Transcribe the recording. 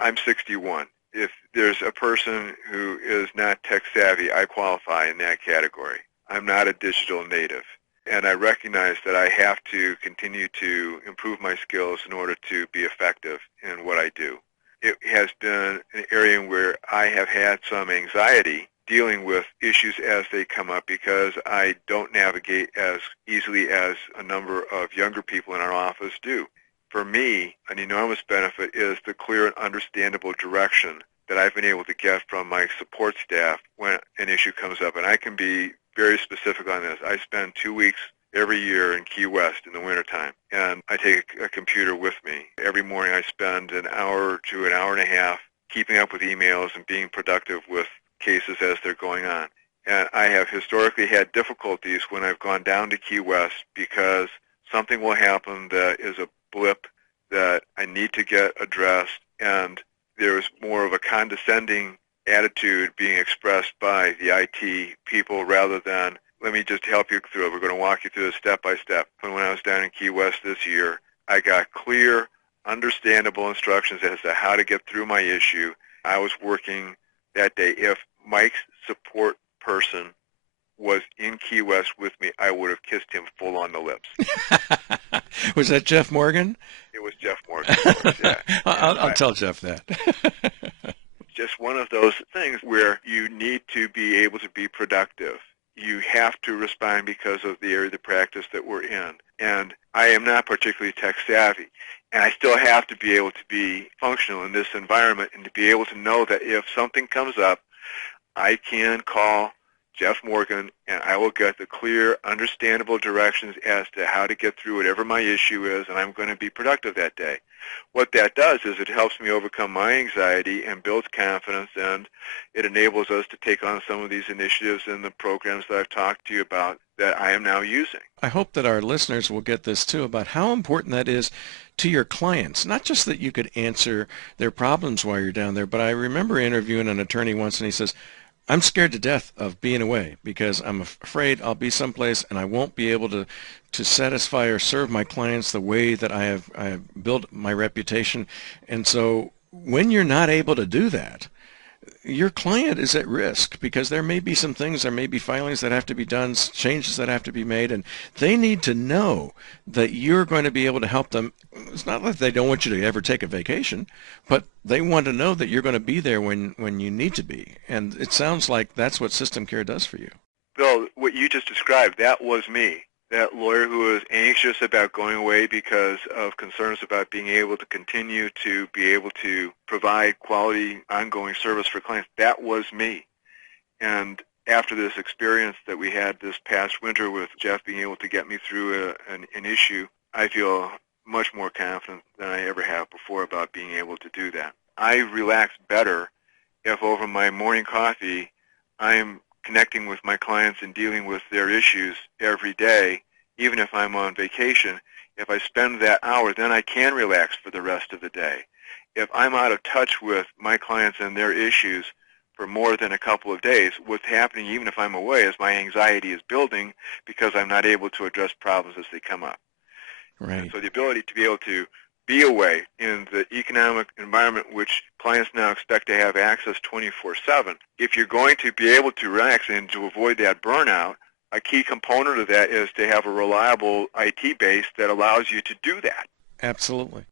I'm 61. If there's a person who is not tech savvy, I qualify in that category. I'm not a digital native, and I recognize that I have to continue to improve my skills in order to be effective in what I do. It has been an area where I have had some anxiety dealing with issues as they come up because I don't navigate as easily as a number of younger people in our office do. For me, an enormous benefit is the clear and understandable direction that I've been able to get from my support staff when an issue comes up. And I can be very specific on this. I spend 2 weeks every year in Key West in the wintertime, and I take a computer with me. Every morning I spend an hour to an hour and a half keeping up with emails and being productive with cases as they're going on. And I have historically had difficulties when I've gone down to Key West because something will happen that is a blip that I need to get addressed, and there's more of a condescending attitude being expressed by the IT people rather than, let me just help you through it. We're going to walk you through it step by step. And when I was down in Key West this year, I got clear, understandable instructions as to how to get through my issue. I was working that day. If Mike's support person was in Key West with me, I would have kissed him full on the lips. Was that Jeff Morgan? It was Jeff Morgan, of course, yeah. I'll tell Jeff that. It's just one of those things where you need to be able to be productive. You have to respond because of the area of the practice that we're in. And I am not particularly tech savvy. And I still have to be able to be functional in this environment and to be able to know that if something comes up, I can call Jeff Morgan and I will get the clear, understandable directions as to how to get through whatever my issue is, and I'm going to be productive that day. What that does is it helps me overcome my anxiety and builds confidence, and it enables us to take on some of these initiatives and the programs that I've talked to you about that I am now using. I hope that our listeners will get this too, about how important that is to your clients. Not just that you could answer their problems while you're down there, but I remember interviewing an attorney once, and he says, I'm scared to death of being away because I'm afraid I'll be someplace and I won't be able to satisfy or serve my clients the way that I have built my reputation. And so when you're not able to do that, your client is at risk because there may be some things, there may be filings that have to be done, changes that have to be made, and they need to know that you're going to be able to help them. It's not that they don't want you to ever take a vacation, but they want to know that you're going to be there when you need to be. And it sounds like that's what System Care does for you. Bill, what you just described, that was me. That lawyer who was anxious about going away because of concerns about being able to continue to be able to provide quality ongoing service for clients, that was me. And after this experience that we had this past winter with Jeff being able to get me through an issue, I feel much more confident than I ever have before about being able to do that. I relax better if over my morning coffee I'm connecting with my clients and dealing with their issues every day, even if I'm on vacation. If I spend that hour, then I can relax for the rest of the day. If I'm out of touch with my clients and their issues for more than a couple of days, what's happening, even if I'm away, is my anxiety is building because I'm not able to address problems as they come up. Right. And so the ability to be able to be away in the economic environment which clients now expect to have access 24/7. If you're going to be able to relax and to avoid that burnout, a key component of that is to have a reliable IT base that allows you to do that. Absolutely.